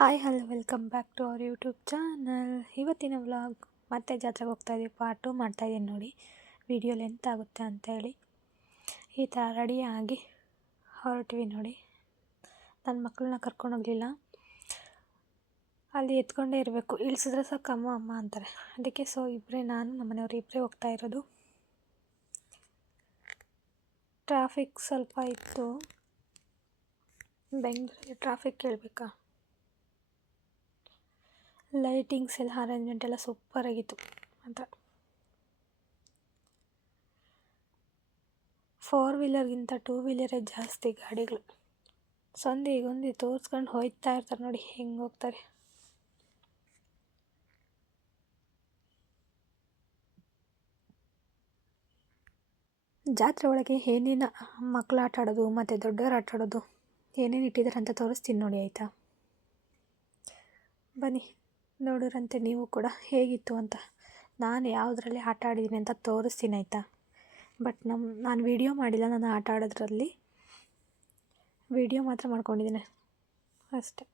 Hi hello welcome back to our YouTube channel ಇವತ್ತಿನ vlog ಮತ್ತೆ ಜಾತ್ರೆಗೆ ಹೋಗ್ತಾ ಇದ್ದೀವಿ. ಪಾರ್ಟ್ ಟು ಮಾಡ್ತಾಯಿದ್ದೀನಿ ನೋಡಿ. ವಿಡಿಯೋ ಲೆಂತ್ ಆಗುತ್ತೆ ಅಂತೇಳಿ ಈ ಥರ ರೆಡಿಯಾಗಿ ಹೊರಟಿವಿ ನೋಡಿ. ನನ್ನ ಮಕ್ಕಳನ್ನ ಕರ್ಕೊಂಡೋಗಲಿಲ್ಲ ಅಲ್ಲಿ ಎತ್ಕೊಂಡೇ ಇರಬೇಕು. ಇಳಿಸಿದ್ರೆ ಸಾಕು ಅಮ್ಮ ಅಮ್ಮ ಅಂತಾರೆ. ಅದಕ್ಕೆ ಸೊ ಇಬ್ಬರೇ ನಾನು, ನಮ್ಮ ಮನೆಯವರು ಇಬ್ಬರೇ ಹೋಗ್ತಾ ಇರೋದು. ಟ್ರಾಫಿಕ್ ಸ್ವಲ್ಪ ಇತ್ತು. ಬೆಂಗಳೂರಲ್ಲಿ ಟ್ರಾಫಿಕ್ ಕೇಳಬೇಕಾ? ಲೈಟಿಂಗ್ಸ್ ಎಲ್ಲ ಅರೇಂಜ್ಮೆಂಟ್ ಎಲ್ಲ ಸೂಪರಾಗಿತ್ತು ಅಂತ ಫೋರ್ ವೀಲರ್ಗಿಂತ ಟೂ ವೀಲರೇ ಜಾಸ್ತಿ ಗಾಡಿಗಳು. ಸಂದಿಗೊಂದಿ ತೋರಿಸ್ಕೊಂಡು ಹೋಯ್ತಾ ಇರ್ತಾರೆ ನೋಡಿ ಹೆಂಗೆ ಹೋಗ್ತಾರೆ. ಜಾತ್ರೆ ಒಳಗೆ ಏನೇನು ಮಕ್ಕಳು ಆಟ ಆಡೋದು, ಮತ್ತು ದೊಡ್ಡವರು ಆಟ ಆಡೋದು ಏನೇನು ಇಟ್ಟಿದ್ದಾರೆ ಅಂತ ತೋರಿಸ್ತೀನಿ ನೋಡಿ ಆಯಿತಾ? ಬನ್ನಿ. ನೋಡಿರಂತೆ ನೀವು ಕೂಡ ಹೇಗಿತ್ತು ಅಂತ. ನಾನು ಯಾವುದರಲ್ಲಿ ಆಟ ಆಡಿದ್ದೀನಿ ಅಂತ ತೋರಿಸ್ತೀನಿ ಆಯಿತಾ? ಬಟ್ ನಮ್ಮ ನಾನು ವೀಡಿಯೋ ಮಾಡಿಲ್ಲ, ನಾನು ಆಟ ಆಡೋದ್ರಲ್ಲಿ. ವೀಡಿಯೋ ಮಾತ್ರ ಮಾಡ್ಕೊಂಡಿದ್ದೀನಿ ಅಷ್ಟೆ.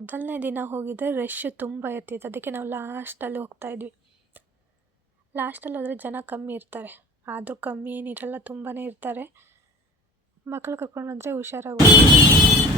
ಮೊದಲನೇ ದಿನ ಹೋಗಿದ್ದರೆ ರಶ್ ತುಂಬ ಇರ್ತಿತ್ತು ಅದಕ್ಕೆ ನಾವು ಲಾಸ್ಟಲ್ಲಿ ಹೋಗ್ತಾಯಿದ್ವಿ ಲಾಸ್ಟಲ್ಲಿ ಹೋದರೆ ಜನ ಕಮ್ಮಿ ಇರ್ತಾರೆ. ಆದರೂ ಕಮ್ಮಿ ಏನಿರಲ್ಲ ತುಂಬಾ ಇರ್ತಾರೆ. ಮಕ್ಕಳು ಕರ್ಕೊಂಡು ಹೋದರೆ ಹುಷಾರಾಗಿ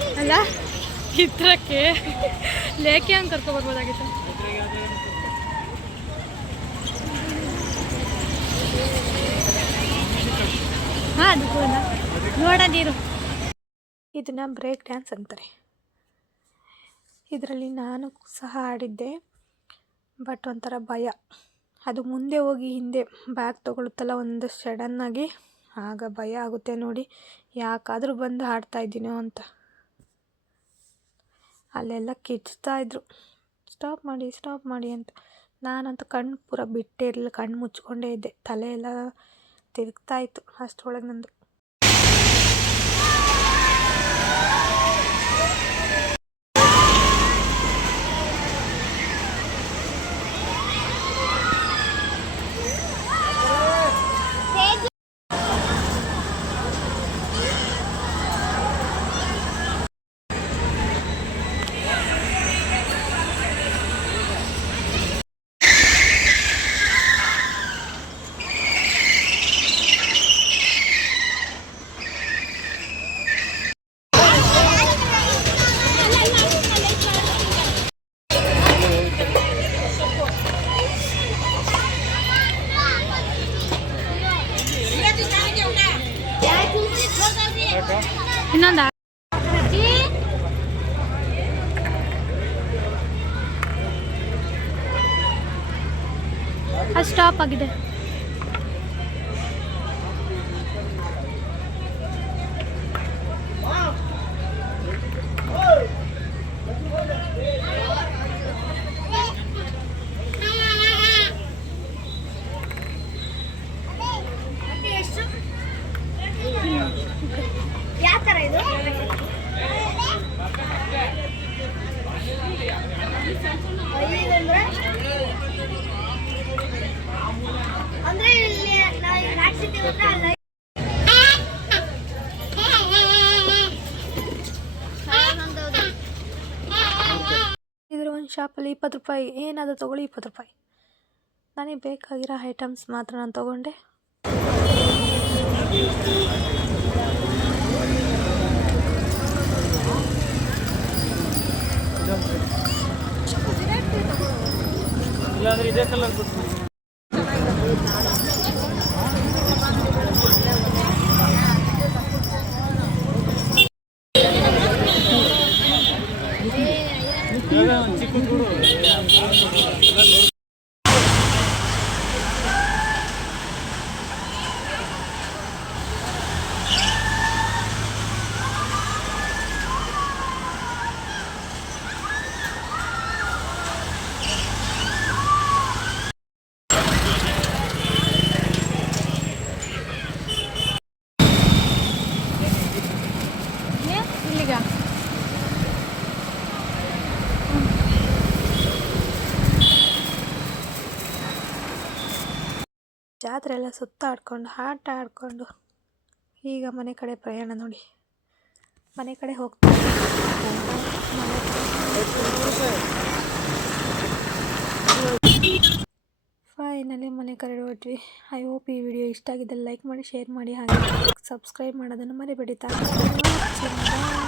ಅಲ್ಲ? ಚಿತ್ರಕ್ಕೆ ಲೇಖೆ ಅಂತ ಕರ್ಕೊಬರ್ಬೋದಾಗಿತ್ತು ಹಾಂ, ಅದು ಕೂಡ. ನೀರು ಇದನ್ನು ಬ್ರೇಕ್ ಡ್ಯಾನ್ಸ್ ಅಂತಾರೆ. ಇದರಲ್ಲಿ ನಾನು ಸಹ ಆಡಿದ್ದೆ, ಬಟ್ ಒಂಥರ ಭಯ. ಅದು ಮುಂದೆ ಹೋಗಿ ಹಿಂದೆ ಬ್ಯಾಗ್ ತೊಗೊಳುತ್ತಲ್ಲ, ಒಂದು ಸಡನ್ನಾಗಿ ಆಗ ಭಯ ಆಗುತ್ತೆ ನೋಡಿ, ಯಾಕಾದರೂ ಬಂದು ಆಡ್ತಾ ಇದ್ದೀನೋ ಅಂತ. ಅಲ್ಲೆಲ್ಲ ಕಿಚ್ತಾ ಇದ್ರು. ಸ್ಟಾಪ್ ಮಾಡಿ ಸ್ಟಾಪ್ ಮಾಡಿ ಅಂತ. ನಾನಂತೂ ಕಣ್ಣು ಪೂರ ಬಿಟ್ಟೇ ಇರಲಿಲ್ಲ ಕಣ್ಣು ಮುಚ್ಕೊಂಡೇ ಇದ್ದೆ. ತಲೆ ಎಲ್ಲ ತಿರುಗ್ತಾ ಇತ್ತು. ಅಷ್ಟರೊಳಗೆ ನಂದು ಇನ್ನೊಂದು? ಅದು ಸ್ಟಾಪ್ ಆಗಿದೆ ಯಾವ ಥರ ಇದು ಐದಂದ್ರೆ ಅಂದ್ರೆ ಇಲ್ಲಿ ನಾವು ಹಾಕ್ಸಿದ್ದೀವಿ ಅಂದ್ರೆ ಅಲ್ಲಿ ಇದ್ರ ಒಂದು ಶಾಪಲ್ಲಿ ಇಪ್ಪತ್ತು ರೂಪಾಯಿ, ಏನಾದರೂ ತೊಗೊಳ್ಳಿ ಇಪ್ಪತ್ತು ರೂಪಾಯಿ. ನನಗೆ ಬೇಕಾಗಿರೋ ಐಟಮ್ಸ್ ಮಾತ್ರ ನಾನು ತೊಗೊಂಡೆ. ಇಲ್ಲಾಂದ್ರೆ ಇದೇ ಕಲರ್ ಕೊಟ್ಟು ಚಿಕ್ಕ ಕೊಡು ಜಾತ್ರೆ ಎಲ್ಲ ಸುತ್ತಾಡ್ಕೊಂಡು, ಆಟ ಆಡಿಕೊಂಡು, ಈಗ ಮನೆ ಕಡೆ ಪ್ರಯಾಣ ನೋಡಿ. ಮನೆ ಕಡೆ ಹೋಗ್ತಾ ಫೈನಲಿ ಮನೆ ಕಡೆ ಹೊರಟ್ವಿ. ಐ ಹೋಪ್ ಈ ವಿಡಿಯೋ ಇಷ್ಟ ಆಗಿದ್ದಲ್ಲಿ ಲೈಕ್ ಮಾಡಿ ಶೇರ್ ಮಾಡಿ, ಹಾಗೆ ಸಬ್ಸ್ಕ್ರೈಬ್ ಮಾಡೋದನ್ನು ಮರಿಬೇಡಿ ಥ್ಯಾಂಕ್